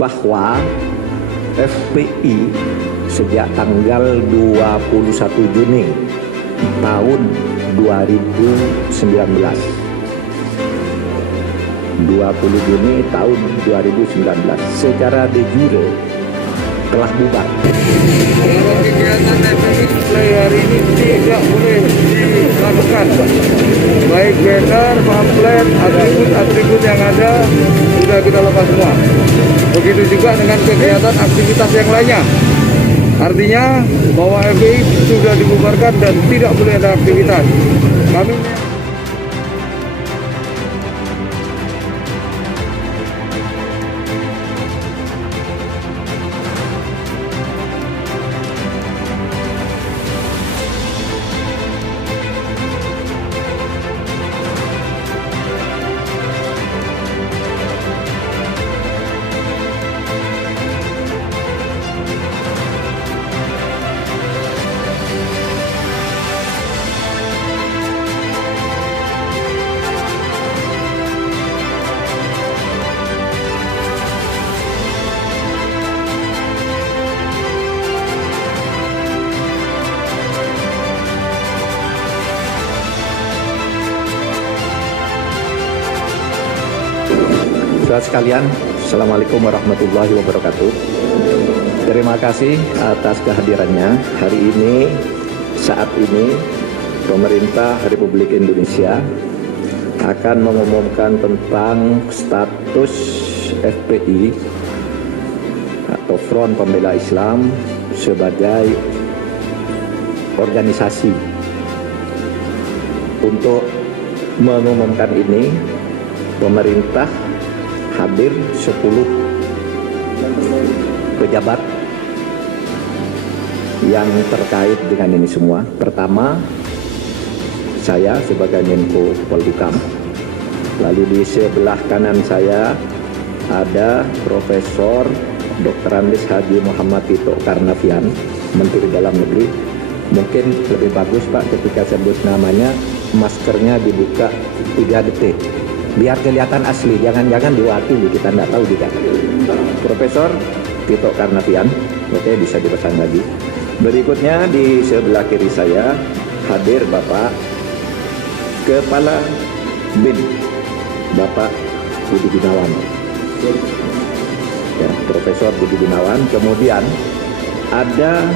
bahwa FPI sejak tanggal 21 Juni tahun 2019 20 Juni tahun 2019 secara de jure telah bubar. Kegiatan FPI mulai hari ini tidak boleh dilakukan, baik banner, pamflet, atribut yang ada sudah kita lepas semua. Begitu juga dengan kegiatan aktivitas yang lainnya. Artinya bahwa FPI sudah dibubarkan dan tidak boleh ada aktivitas. Kami Saudara sekalian, Assalamualaikum warahmatullahi wabarakatuh. Terima kasih atas kehadirannya. Hari ini, saat ini, pemerintah Republik Indonesia akan mengumumkan tentang status FPI atau Front Pembela Islam sebagai organisasi. Untuk mengumumkan ini, pemerintah hadir 10 pejabat yang terkait dengan ini semua. Pertama, saya sebagai Menko Polhukam. Lalu di sebelah kanan saya ada Profesor Dr. Andes Haji Muhammad Tito Karnavian, Menteri Dalam Negeri. Mungkin lebih bagus Pak ketika sebut namanya, maskernya dibuka 3 detik. Biar kelihatan asli, jangan-jangan diwakili, kita tidak tahu juga. Profesor Tito Karnavian, oke, bisa dipesan lagi. Berikutnya di sebelah kiri saya hadir Bapak Kepala BIN, Bapak Budi Gunawan. Ya, Profesor Budi Gunawan. Kemudian ada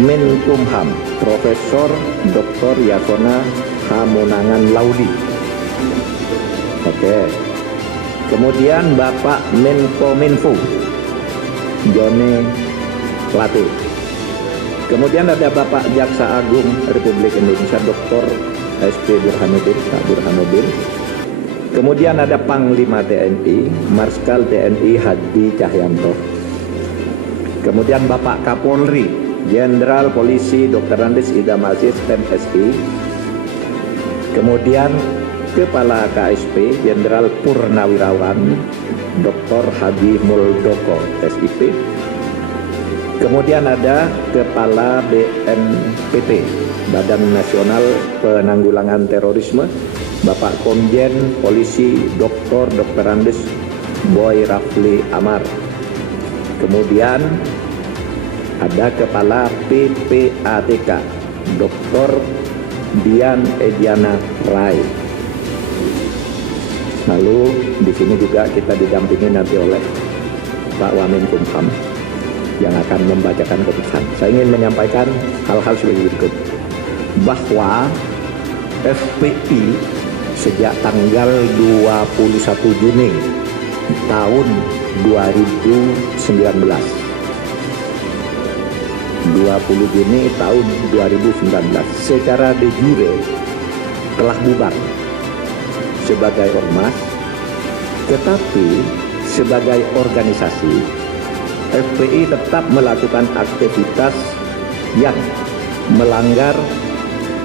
Menkumham, Profesor Dr. Yasona Hamonangan Laudi. Oke. Kemudian Bapak Menkominfo Joni Plate. Kemudian ada Bapak Jaksa Agung Republik Indonesia Dr. SP Burhanuddin, Pak Burhanuddin. Kemudian ada Panglima TNI Marskal TNI Hadi Cahyanto. Kemudian Bapak Kapolri Jenderal Polisi Dr. Andes Idham Aziz MSI. Kemudian Kepala KSP Jenderal Purnawirawan Dr. Haji Muldoko SIP. Kemudian ada Kepala BNPT Badan Nasional Penanggulangan Terorisme Bapak Komjen Polisi Dr. Andes Boy Rafli Amar. Kemudian ada Kepala PPATK Dr. Dian Ediana Rai. Lalu di sini juga kita didampingi nanti oleh Pak Wamenkumham yang akan membacakan keputusan. Saya ingin menyampaikan hal-hal sebagai berikut. Bahwa FPI sejak tanggal 21 Juni tahun 2019 20 Juni tahun 2019 secara de jure telah bubar sebagai ormas, tetapi sebagai organisasi FPI tetap melakukan aktivitas yang melanggar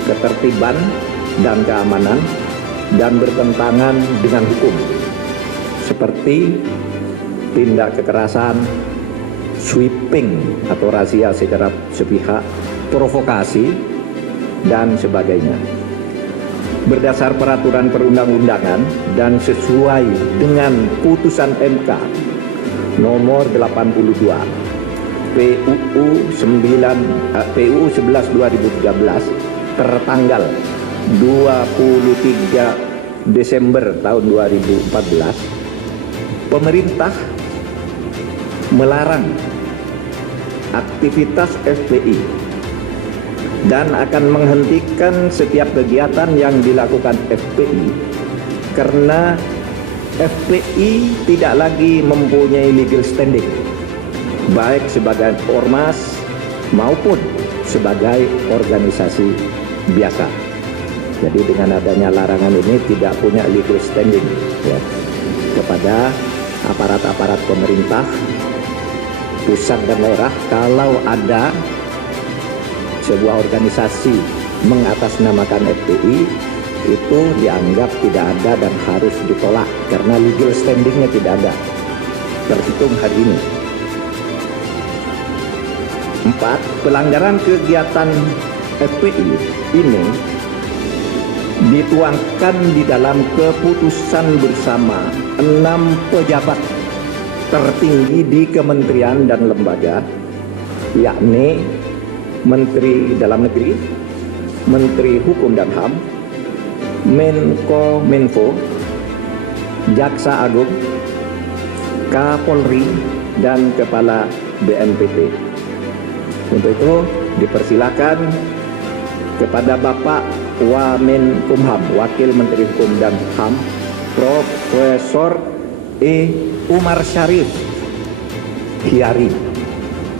ketertiban dan keamanan dan bertentangan dengan hukum, seperti tindak kekerasan, sweeping atau razia secara sepihak, provokasi, dan sebagainya. Berdasar peraturan perundang-undangan dan sesuai dengan putusan MK nomor 82 PUU 11 2013 tertanggal 23 Desember tahun 2014, pemerintah melarang aktivitas FPI dan akan menghentikan setiap kegiatan yang dilakukan FPI karena FPI tidak lagi mempunyai legal standing baik sebagai ormas maupun sebagai organisasi biasa. Jadi dengan adanya larangan ini tidak punya legal standing ya, kepada aparat-aparat pemerintah pusat dan daerah. Kalau ada sebuah organisasi mengatasnamakan FPI, itu dianggap tidak ada dan harus ditolak karena legal standingnya tidak ada terhitung hari ini. 4. Pelanggaran kegiatan FPI ini dituangkan di dalam keputusan bersama 6 pejabat tertinggi di kementerian dan lembaga, yakni Menteri Dalam Negeri, Menteri Hukum dan HAM, Menkominfo, Jaksa Agung, Kapolri, dan Kepala BNPT. Untuk itu dipersilakan kepada Bapak Wamenkumham, Wakil Menteri Hukum dan HAM, Profesor Umar Syarif Hiyari,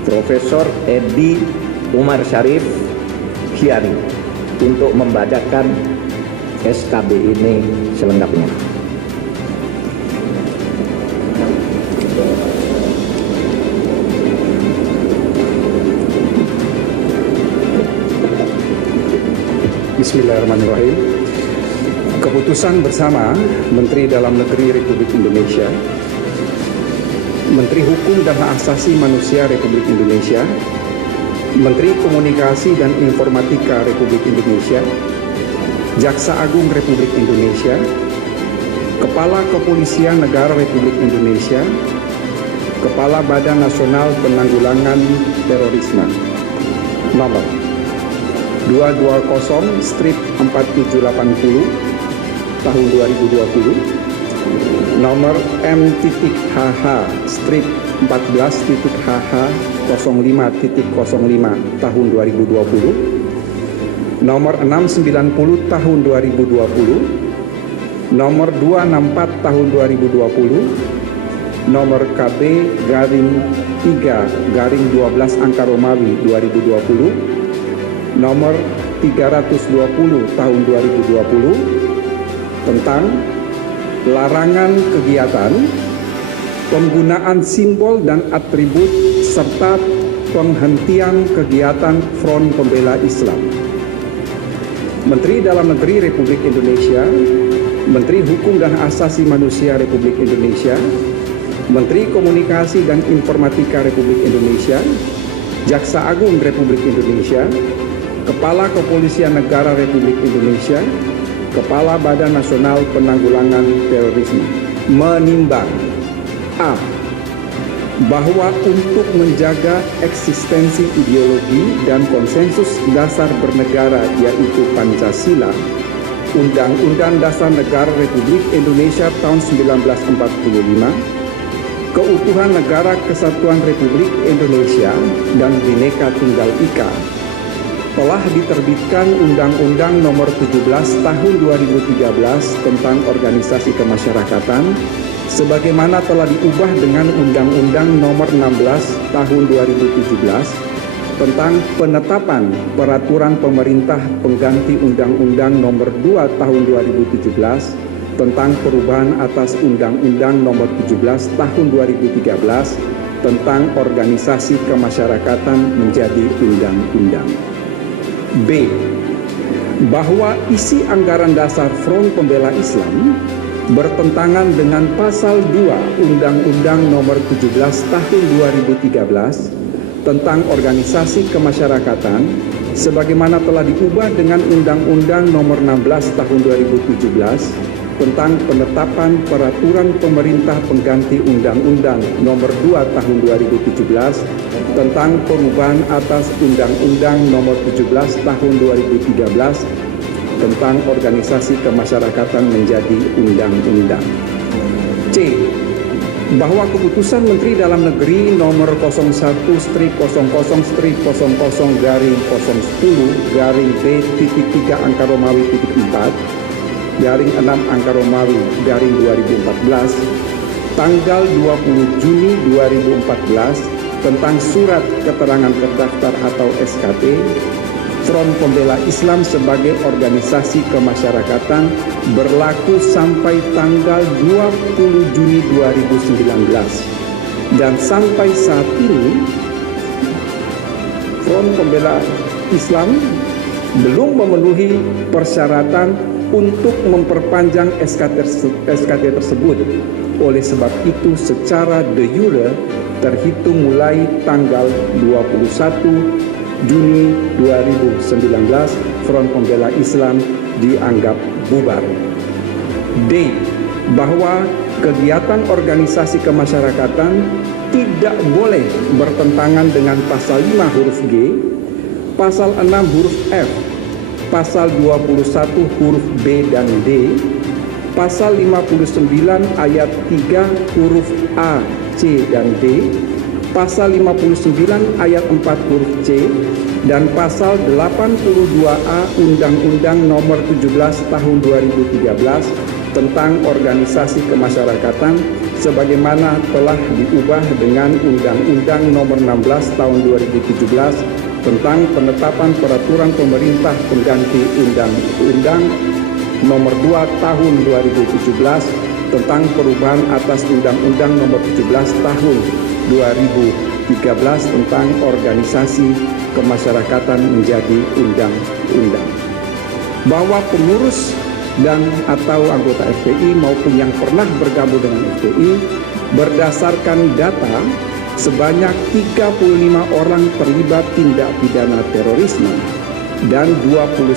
Profesor Edi Umar Syarif Hiyari, untuk membacakan SKB ini selengkapnya. Bismillahirrahmanirrahim. Keputusan bersama Menteri Dalam Negeri Republik Indonesia, Menteri Hukum dan Hak Asasi Manusia Republik Indonesia, Menteri Komunikasi dan Informatika Republik Indonesia, Jaksa Agung Republik Indonesia, Kepala Kepolisian Negara Republik Indonesia, Kepala Badan Nasional Penanggulangan Terorisme, nomor 220/4780 tahun 2020, nomor M.HH/14.HH05.05 tahun 2020, nomor 690 tahun 2020, nomor 264 tahun 2020, nomor KB-3/12 angka Romawi 2020, nomor 320 tahun 2020 tentang larangan kegiatan, penggunaan simbol dan atribut serta penghentian kegiatan Front Pembela Islam. Menteri Dalam Negeri Republik Indonesia, Menteri Hukum dan Asasi Manusia Republik Indonesia, Menteri Komunikasi dan Informatika Republik Indonesia, Jaksa Agung Republik Indonesia, Kepala Kepolisian Negara Republik Indonesia, Kepala Badan Nasional Penanggulangan Terorisme menimbang: A. Bahwa untuk menjaga eksistensi ideologi dan konsensus dasar bernegara yaitu Pancasila, Undang-Undang Dasar Negara Republik Indonesia tahun 1945, keutuhan Negara Kesatuan Republik Indonesia dan Bhinneka Tunggal Ika, telah diterbitkan Undang-Undang Nomor 17 Tahun 2013 tentang Organisasi Kemasyarakatan, sebagaimana telah diubah dengan Undang-Undang Nomor 16 Tahun 2017 tentang penetapan peraturan pemerintah pengganti Undang-Undang Nomor 2 Tahun 2017 tentang perubahan atas Undang-Undang Nomor 17 Tahun 2013 tentang Organisasi Kemasyarakatan menjadi undang-undang. B. Bahwa isi anggaran dasar Front Pembela Islam bertentangan dengan pasal 2 Undang-Undang Nomor 17 Tahun 2013 tentang Organisasi Kemasyarakatan sebagaimana telah diubah dengan Undang-Undang Nomor 16 Tahun 2017 tentang penetapan peraturan pemerintah pengganti Undang-Undang Nomor 2 Tahun 2017 tentang perubahan atas Undang-Undang Nomor 17 Tahun 2013 tentang organisasi kemasyarakatan menjadi undang-undang. C. Bahwa keputusan Menteri Dalam Negeri nomor 01-00-3/4/6 tanggal 20 Juni 2014 tentang surat keterangan terdaftar atau SKT Front Pembela Islam sebagai organisasi kemasyarakatan berlaku sampai tanggal 20 Juni 2019 dan sampai saat ini Front Pembela Islam belum memenuhi persyaratan untuk memperpanjang SKT tersebut. Oleh sebab itu secara de jure terhitung mulai tanggal 21 Juni 2019, Front Pembela Islam dianggap bubar. D. Bahwa kegiatan organisasi kemasyarakatan tidak boleh bertentangan dengan pasal 5 huruf G, pasal 6 huruf F, pasal 21 huruf B dan D, pasal 59 ayat 3 huruf A, C dan D, pasal 59 ayat 4 huruf C, dan pasal 82A Undang-Undang Nomor 17 Tahun 2013 tentang organisasi kemasyarakatan sebagaimana telah diubah dengan Undang-Undang Nomor 16 Tahun 2017 tentang penetapan peraturan pemerintah pengganti Undang-Undang Nomor 2 Tahun 2017 tentang perubahan atas Undang-Undang Nomor 17 Tahun 2013 tentang organisasi kemasyarakatan menjadi undang-undang. Bahwa pengurus dan atau anggota FPI maupun yang pernah bergabung dengan FPI berdasarkan data sebanyak 35 orang terlibat tindak pidana terorisme dan 29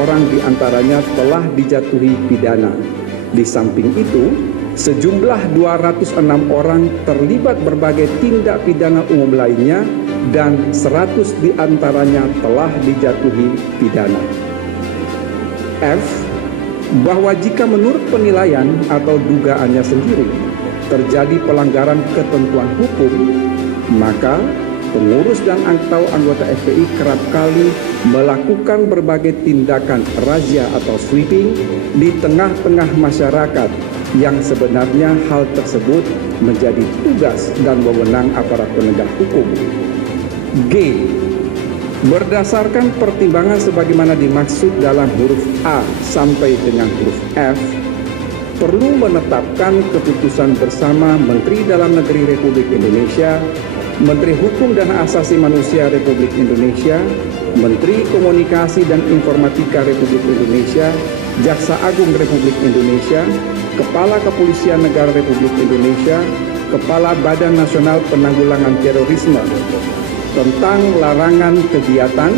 orang diantaranya telah dijatuhi pidana. Di samping itu, sejumlah 206 orang terlibat berbagai tindak pidana umum lainnya dan 100 diantaranya telah dijatuhi pidana. F. Bahwa jika menurut penilaian atau dugaannya sendiri terjadi pelanggaran ketentuan hukum, maka pengurus dan atau anggota FPI kerap kali melakukan berbagai tindakan razia atau sweeping di tengah-tengah masyarakat yang sebenarnya hal tersebut menjadi tugas dan wewenang aparat penegak hukum. G. Berdasarkan pertimbangan sebagaimana dimaksud dalam huruf A sampai dengan huruf F, perlu menetapkan keputusan bersama Menteri Dalam Negeri Republik Indonesia, Menteri Hukum dan Asasi Manusia Republik Indonesia, Menteri Komunikasi dan Informatika Republik Indonesia, Jaksa Agung Republik Indonesia, Kepala Kepolisian Negara Republik Indonesia, Kepala Badan Nasional Penanggulangan Terorisme tentang larangan kegiatan,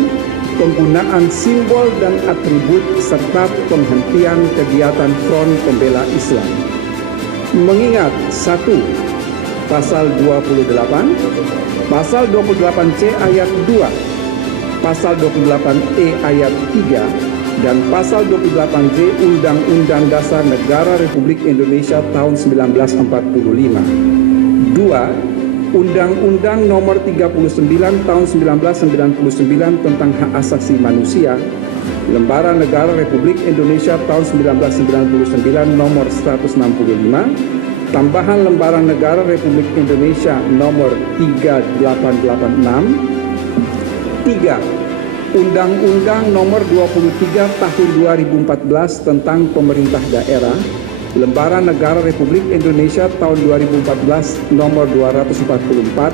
penggunaan simbol dan atribut serta penghentian kegiatan Front Pembela Islam. Mengingat 1. Pasal 28, Pasal 28C ayat 2, Pasal 28E ayat 3, dan Pasal 28J Undang-Undang Dasar Negara Republik Indonesia tahun 1945. 2. Undang-Undang Nomor 39 Tahun 1999 tentang Hak Asasi Manusia, Lembaran Negara Republik Indonesia tahun 1999 Nomor 165, Tambahan Lembaran Negara Republik Indonesia Nomor 3886. 3. Undang-Undang Nomor 23 Tahun 2014 tentang Pemerintah Daerah, Lembaran Negara Republik Indonesia tahun 2014 Nomor 244,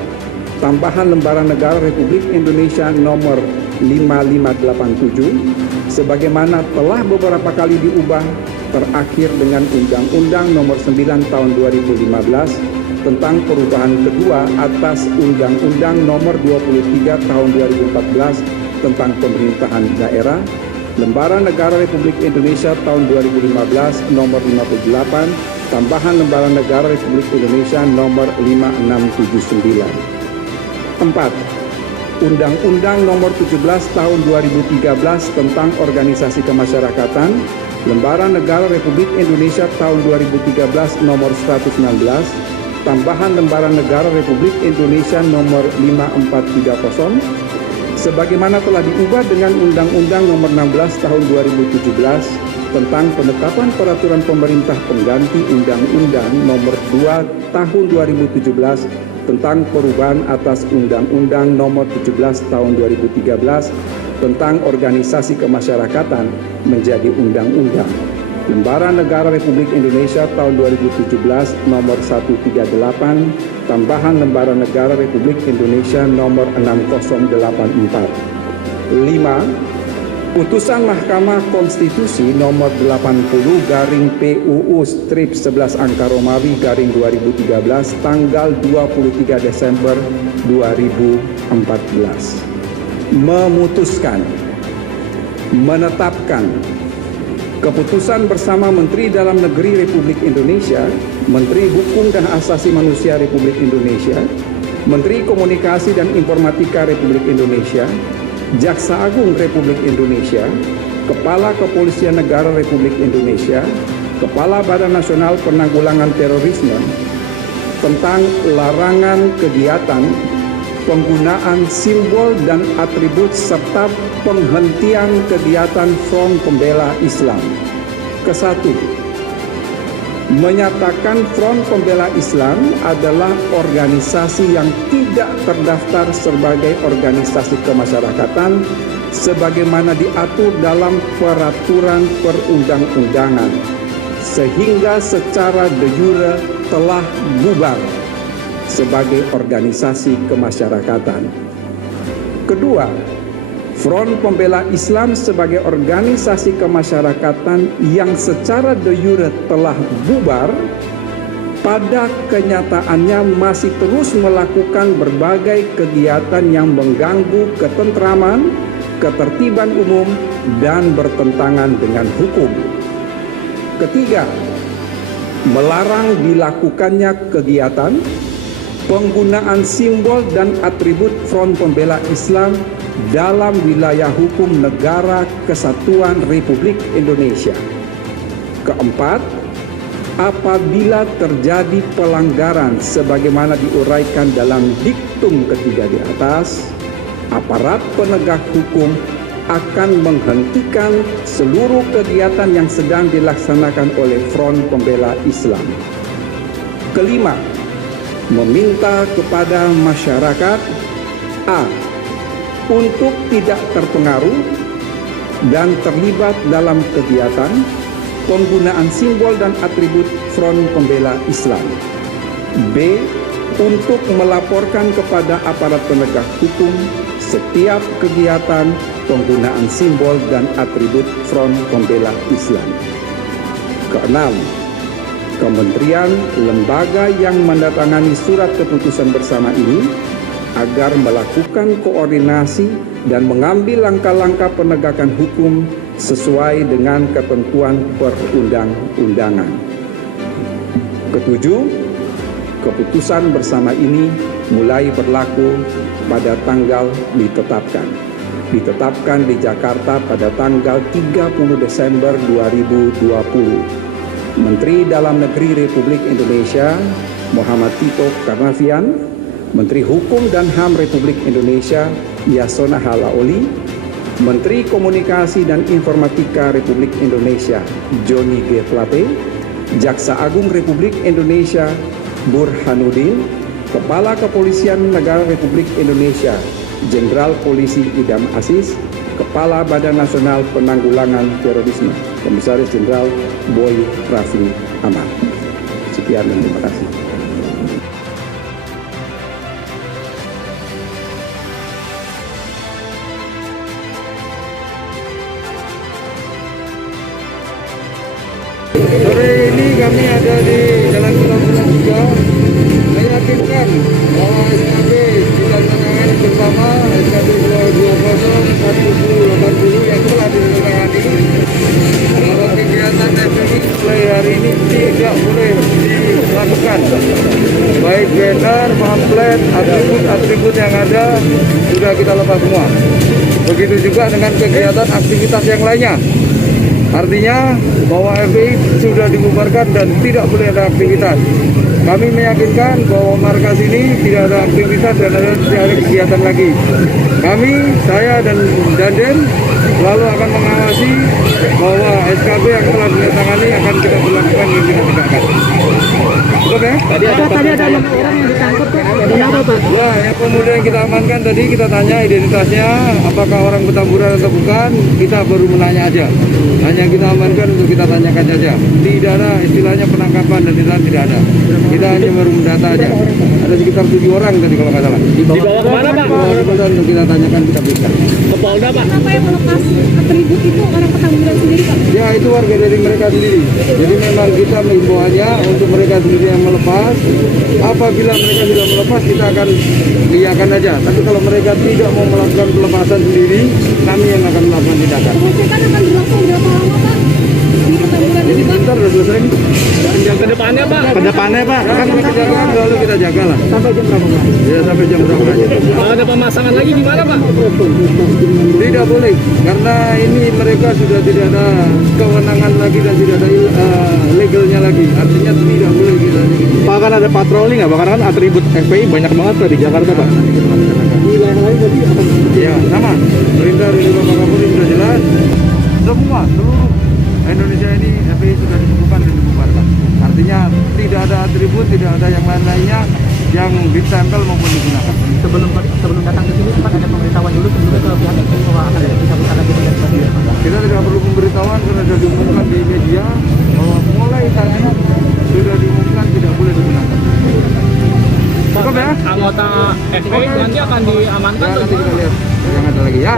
Tambahan Lembaran Negara Republik Indonesia Nomor 5587, sebagaimana telah beberapa kali diubah, terakhir dengan Undang-Undang Nomor 9 Tahun 2015 tentang perubahan kedua atas Undang-Undang Nomor 23 Tahun 2014 tentang Pemerintahan Daerah, Lembaran Negara Republik Indonesia tahun 2015 nomor 58, tambahan Lembaran Negara Republik Indonesia nomor 5679. 4. Undang-Undang nomor 17 tahun 2013 tentang organisasi kemasyarakatan, Lembaran Negara Republik Indonesia tahun 2013 nomor 119, tambahan Lembaran Negara Republik Indonesia nomor 5430, sebagaimana telah diubah dengan Undang-Undang nomor 16 tahun 2017 tentang penetapan peraturan pemerintah pengganti Undang-Undang nomor 2 tahun 2017 tentang perubahan atas Undang-Undang nomor 17 tahun 2013 tentang organisasi kemasyarakatan menjadi undang-undang. Lembaran Negara Republik Indonesia tahun 2017 nomor 138, tambahan Lembaran Negara Republik Indonesia nomor 6084. 5. Putusan Mahkamah Konstitusi nomor 80/PUU/11 tanggal 23 Desember 2014 memutuskan, menetapkan keputusan bersama Menteri Dalam Negeri Republik Indonesia, Menteri Hukum dan Asasi Manusia Republik Indonesia, Menteri Komunikasi dan Informatika Republik Indonesia, Jaksa Agung Republik Indonesia, Kepala Kepolisian Negara Republik Indonesia, Kepala Badan Nasional Penanggulangan Terorisme tentang larangan kegiatan, penggunaan simbol dan atribut serta penghentian kegiatan Front Pembela Islam. Kesatu, menyatakan Front Pembela Islam adalah organisasi yang tidak terdaftar sebagai organisasi kemasyarakatan sebagaimana diatur dalam peraturan perundang-undangan, sehingga secara de jure telah bubar sebagai organisasi kemasyarakatan. Kedua, Front Pembela Islam sebagai organisasi kemasyarakatan yang secara de jure telah bubar, pada kenyataannya masih terus melakukan berbagai kegiatan yang mengganggu ketentraman, ketertiban umum, dan bertentangan dengan hukum. Ketiga, melarang dilakukannya kegiatan, penggunaan simbol dan atribut Front Pembela Islam dalam wilayah hukum Negara Kesatuan Republik Indonesia. Keempat, apabila terjadi pelanggaran sebagaimana diuraikan dalam diktum ketiga di atas, aparat penegak hukum akan menghentikan seluruh kegiatan yang sedang dilaksanakan oleh Front Pembela Islam. Kelima, meminta kepada masyarakat A. untuk tidak terpengaruh dan terlibat dalam kegiatan penggunaan simbol dan atribut Front Pembela Islam. B. Untuk melaporkan kepada aparat penegak hukum setiap kegiatan penggunaan simbol dan atribut Front Pembela Islam. Keenam, kementerian lembaga yang mendatangani surat keputusan bersama ini agar melakukan koordinasi dan mengambil langkah-langkah penegakan hukum sesuai dengan ketentuan perundang-undangan. Ketujuh, keputusan bersama ini mulai berlaku pada tanggal ditetapkan di Jakarta pada tanggal 30 Desember 2020. Menteri Dalam Negeri Republik Indonesia Muhammad Tito Karnavian, Menteri Hukum dan HAM Republik Indonesia Yasona Halaoli, Menteri Komunikasi dan Informatika Republik Indonesia Johnny G. Plate, Jaksa Agung Republik Indonesia Burhanuddin, Kepala Kepolisian Negara Republik Indonesia Jenderal Polisi Idam Aziz, Kepala Badan Nasional Penanggulangan Terorisme Komisaris Jenderal Boy Rafli Amar. Sekian dan terima kasih. Sore ini kami ada di Jalan Kota juga meyakinkan bahwa SKB ditandatangani bersama SKB 220 1080 yang telah ditandatangani gunakan. Baik banner, pamflet, atribut yang ada sudah kita lepas semua. Begitu juga dengan kegiatan aktivitas yang lainnya. Artinya bahwa FPI sudah dibubarkan dan tidak boleh ada aktivitas. Kami meyakinkan bahwa markas ini tidak ada aktivitas dan tidak ada kegiatan lagi. Kami, saya dan Dandim lalu akan mengawasi bahwa SKB yang telah ditandatangani akan kita berlakukan dan kita tegakkan. Cukup ya? Tadi ada 6 orang yang ditangkap Pak. Kenapa Pak? Ya, yang pemuda yang kita amankan tadi kita tanya identitasnya, apakah orang Petamburan atau bukan, kita baru menanya aja. Hanya kita amankan untuk kita tanyakan saja. Tidak ada istilahnya penangkapan dan tidak ada. Kita hanya baru mendata aja. Ada sekitar 7 orang tadi kalau nggak salah. Dibawa kemana Pak? Untuk kita tanyakan kita periksa. Ke Polda Pak? Kenapa yang melepas atribut itu orang Petamburan sendiri Pak? Ya itu warga dari mereka sendiri. Jadi memang kita mengimbauannya untuk mereka sendiri yang melepas. Apabila mereka sudah melepas kita akan liakan aja. Tapi kalau mereka tidak mau melakukan pelepasan sendiri, kami yang akan melakukan tindakan. Pengecekan akan berlangsung berapa lama Pak? Di Petamburan Jadi ini Pak? bentar udah selesai nih. Ke depannya Pak? Ke depannya Pak. Kan kita jaga lalu kita jaga lah. Sampai jam berapa Pak? Ya sampai jam berapa aja. Kalau ada pemasangan lagi gimana Pak? Tidak boleh karena ini mereka sudah tidak ada kewenangan lagi dan tidak ada legalnya lagi. Artinya tidak boleh kita. Pak, kan ada patroli nggak? Bahkan kan atribut FPI banyak banget Pak di Jakarta Pak. Ya sama. Perintah dari Bapak Kapolri sudah jelas. Semua seluruh Indonesia ini FPI sudah ditentukan dan dibubarkan. Artinya tidak ada atribut, tidak ada yang lain-lainnya yang ditempel maupun digunakan. Sebelum datang ke sini sempat ada pemberitahuan dulu sebelumnya ke pihak FPI bahwa akan ada pencabutan lagi dan sebagainya. Kita tidak perlu pemberitahuan karena sudah diumumkan di media bahwa mulai saat ini sudah diumumkan tidak boleh digunakan. Cukup ya? Anggota FPI nanti akan diamankan Ya tuh. nanti kita lihat yang ada lagi ya.